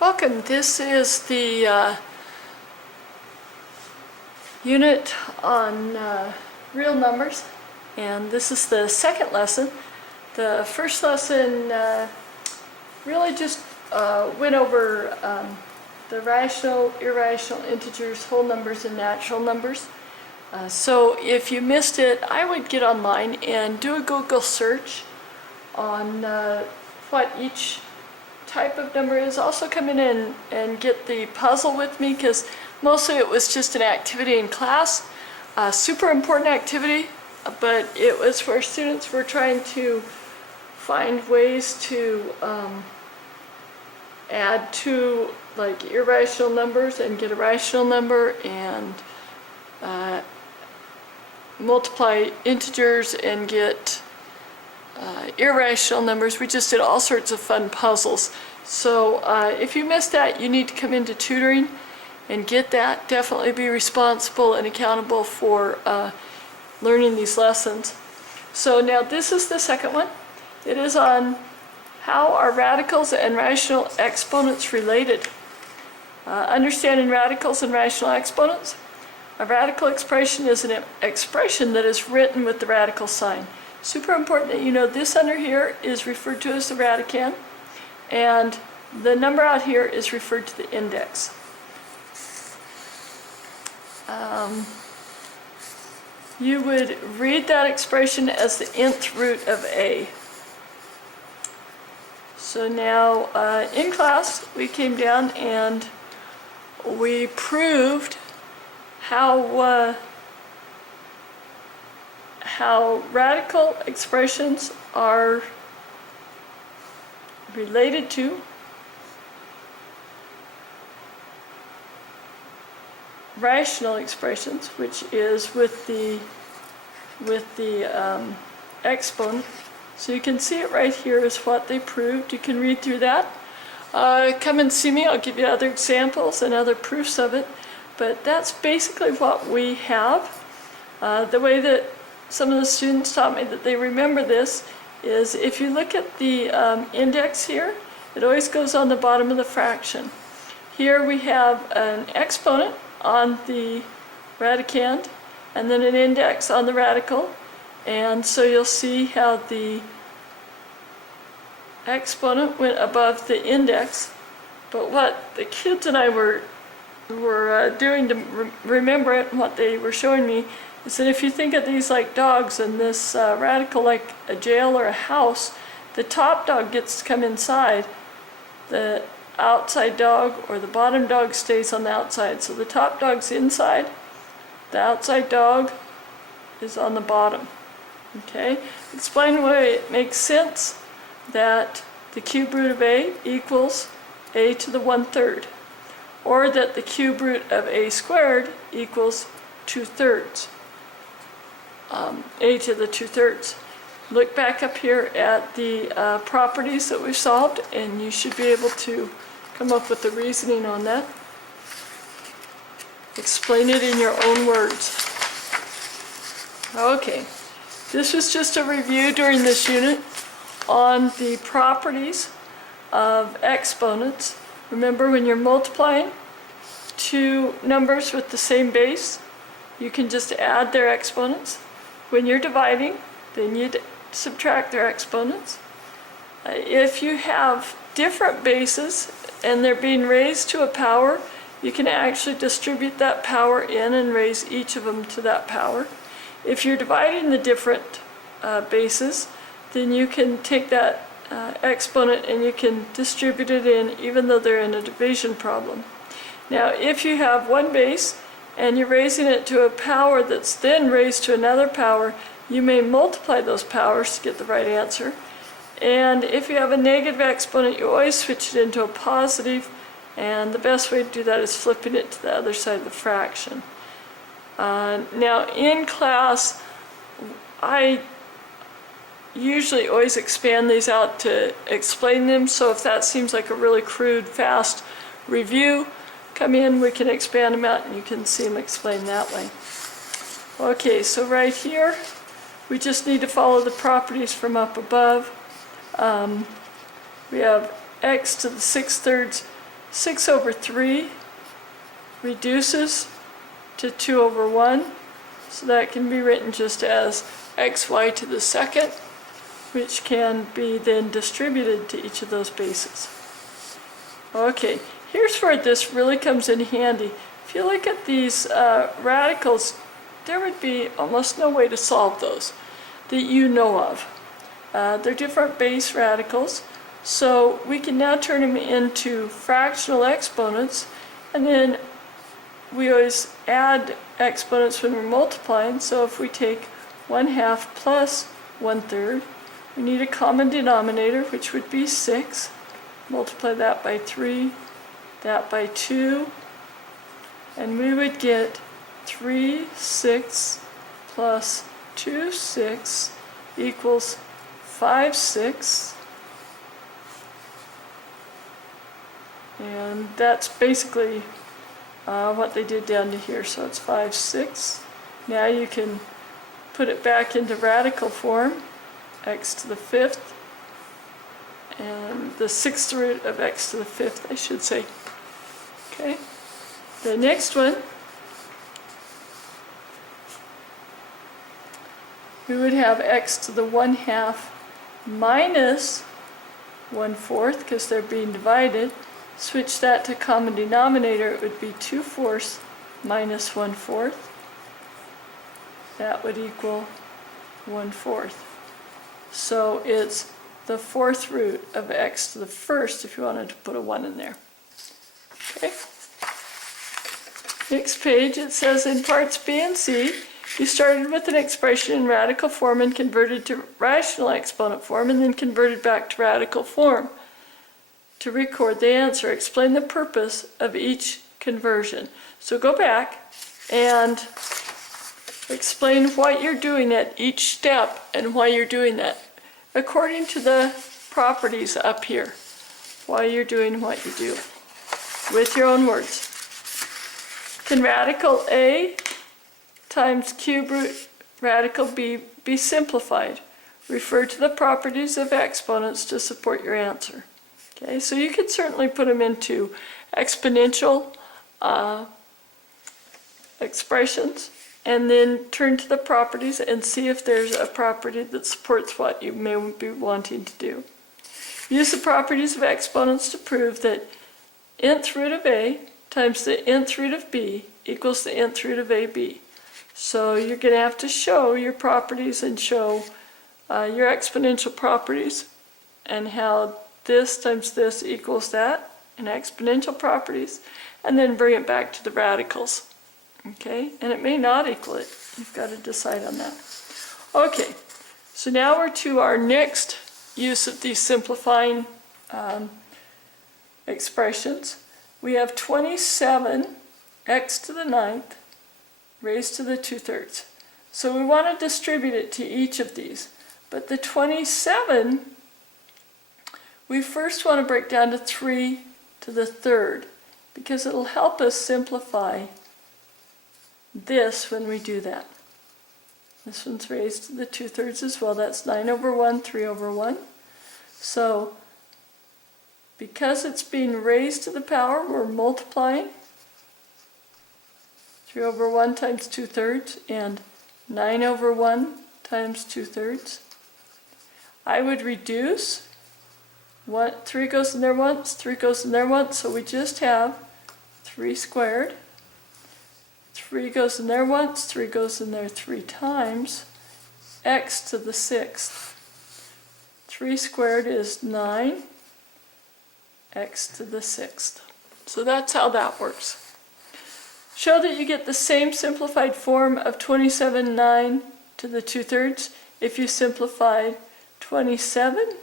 Welcome. This is the unit on real numbers, and this is the second lesson. The first lesson really just went over the rational, irrational, integers, whole numbers, and natural numbers. So if you missed it, I would get online and do a Google search on what each type of number is. Also come in and get the puzzle with me, because mostly it was just an activity in class, super important activity, but it was where students were trying to find ways to add two like irrational numbers and get a rational number, and multiply integers and get irrational numbers. We just did all sorts of fun puzzles. So if you missed that, you need to come into tutoring and get that. Definitely be responsible and accountable for learning these lessons. So now this is the second one. It is on how are radicals and rational exponents related. Understanding radicals and rational exponents. A radical expression is an expression that is written with the radical sign. Super important that you know this under here is referred to as the radicand, and the number out here is referred to the index. You would read that expression as the nth root of a. So now in class we came down and we proved how radical expressions are related to rational expressions, which is with the exponent. So you can see it right here is what they proved. You can read through that. Come and see me. I'll give you other examples and other proofs of it. But that's basically what we have. The way that some of the students taught me that they remember this is if you look at the index here, it always goes on the bottom of the fraction. Here we have an exponent on the radicand and then an index on the radical, and so you'll see how the exponent went above the index. But what the kids and I were doing to remember it, and what they were showing me, is that if you think of these like dogs and this radical like a jail or a house, the top dog gets to come inside, the outside dog or the bottom dog stays on the outside. So the top dog's inside, the outside dog is on the bottom. Okay? Explain why it makes sense that the cube root of a equals a to the 1/3, or that the cube root of a squared equals 2/3. A to the 2/3. Look back up here at the properties that we've solved, and you should be able to come up with the reasoning on that. Explain it in your own words. Okay, this was just a review during this unit on the properties of exponents. Remember, when you're multiplying two numbers with the same base, you can just add their exponents. When you're dividing, then you subtract their exponents. If you have different bases and they're being raised to a power, you can actually distribute that power in and raise each of them to that power. If you're dividing the different bases, then you can take that exponent and you can distribute it in even though they're in a division problem. Now, if you have one base and you're raising it to a power that's then raised to another power, you may multiply those powers to get the right answer. And if you have a negative exponent, you always switch it into a positive, and the best way to do that is flipping it to the other side of the fraction. Now in class, I usually always expand these out to explain them, so if that seems like a really crude, fast review, come in, we can expand them out and you can see them explained that way. Okay, so right here, we just need to follow the properties from up above. We have x to the 6/3 6 over 3 reduces to 2 over 1, so that can be written just as xy to the second, which can be then distributed to each of those bases. Okay, here's where this really comes in handy. If you look at these radicals, there would be almost no way to solve those that you know of. They're different base radicals, so we can now turn them into fractional exponents, and then we always add exponents when we're multiplying. So if we take 1/2 plus 1/3, we need a common denominator, which would be 6. Multiply that by 3, that by 2, and we would get 3/6 plus 2/6 equals 5/6. And that's basically what they did down to here, so it's 5/6. Now you can put it back into radical form, x to the 5th, and the 6th root of x to the 5th, I should say. Okay, the next one, we would have x to the 1/2 minus 1/4, because they're being divided. Switch that to common denominator, it would be 2/4 minus 1/4. That would equal 1/4. So it's the 4th root of x to the 1st, if you wanted to put a 1 in there. Okay. Next page, it says in parts B and C, you started with an expression in radical form and converted to rational exponent form, and then converted back to radical form to record the answer. Explain the purpose of each conversion. So go back and explain what you're doing at each step and why you're doing that, according to the properties up here, why you're doing what you do, with your own words. Can radical A times cube root radical B be simplified? Refer to the properties of exponents to support your answer. Okay, so you could certainly put them into exponential expressions, and then turn to the properties and see if there's a property that supports what you may be wanting to do. Use the properties of exponents to prove that nth root of A times the nth root of B equals the nth root of AB. So you're going to have to show your properties and show your exponential properties, and how this times this equals that in exponential properties, and then bring it back to the radicals. Okay, and it may not equal it. You've got to decide on that. Okay, so now we're to our next use of these simplifying expressions. We have 27 x to the 9th raised to the 2/3. So we want to distribute it to each of these. But the 27, we first want to break down to 3 to the 3rd, because it'll help us simplify this when we do that. This one's raised to the 2/3 as well. That's 9 over 1, 3 over 1. So because it's being raised to the power, we're multiplying 3 over 1 times 2/3 and 9 over 1 times 2/3. I would reduce. 3 goes in there once, 3 goes in there once, so we just have 3 squared. 3 goes in there once, 3 goes in there 3 times, x to the 6th. 3 squared is 9, x to the 6th. So that's how that works. Show that you get the same simplified form of 27, 9 to the 2/3 if you simplified 27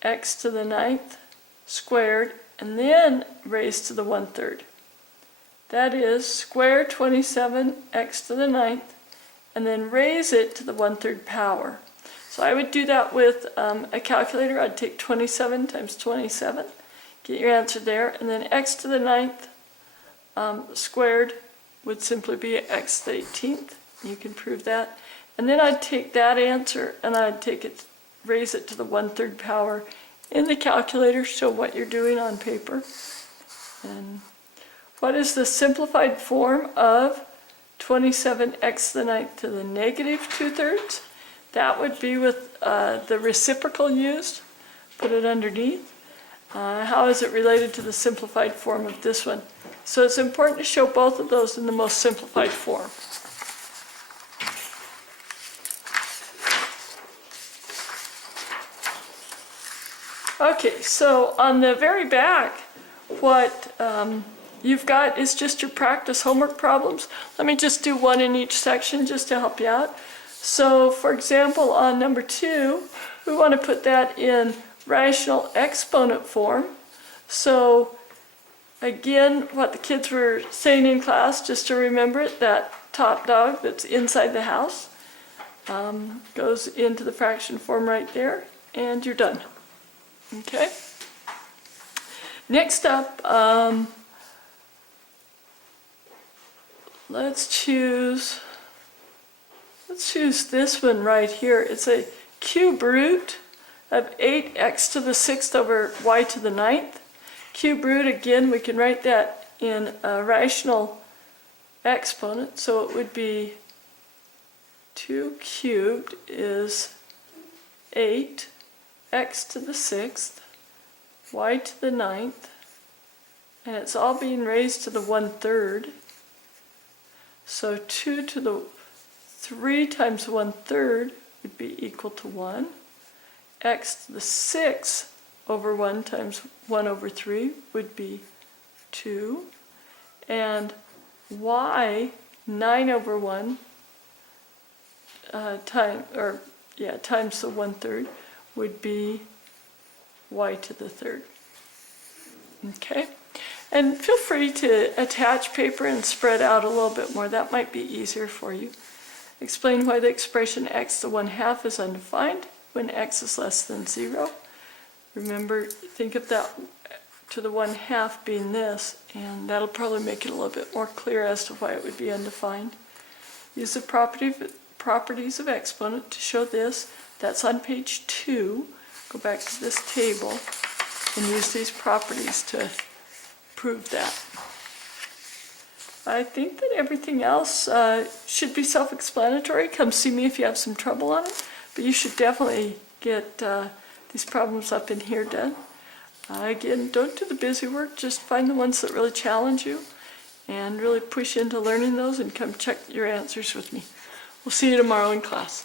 x to the 9th squared and then raised to the 1/3. That is square 27 x to the 9th and then raise it to the 1/3 power. So I would do that with a calculator. I'd take 27 times 27, get your answer there, and then x to the 9th squared would simply be x to the 18th. You can prove that. And then I'd take that answer and I'd take it, raise it to the 1/3 power in the calculator, show what you're doing on paper, And what is the simplified form of 27x to the ninth to the negative 2/3? That would be with the reciprocal used. Put it underneath. How is it related to the simplified form of this one? So it's important to show both of those in the most simplified form. Okay, so on the very back, what you've got is just your practice homework problems. Let me just do one in each section just to help you out. So for example, on number 2, we want to put that in rational exponent form. So again, what the kids were saying in class, just to remember it, that top dog that's inside the house goes into the fraction form right there, and you're done. Okay? Next up, let's choose this one right here. It's a cube root of 8x to the 6th over y to the 9th. Cube root, again, we can write that in a rational exponent, so it would be 2 cubed is 8, x to the 6th, y to the 9th, and it's all being raised to the 1/3. So 2 to the 3 times 1/3 would be equal to 1. X to the 6 over 1 times 1 over 3 would be 2. And y, 9 over 1 times the 1/3 would be y to the 3rd. Okay? And feel free to attach paper and spread out a little bit more. That might be easier for you. Explain why the expression x to 1/2 is undefined when x is less than 0. Remember, think of that to the 1/2 being this, and that'll probably make it a little bit more clear as to why it would be undefined. Use the properties of exponent to show this. That's on page 2. Go back to this table and use these properties to prove that. I think that everything else should be self-explanatory. Come see me if you have some trouble on it, but you should definitely get these problems up in here done. Again, don't do the busy work, just find the ones that really challenge you and really push into learning those, and come check your answers with me. We'll see you tomorrow in class.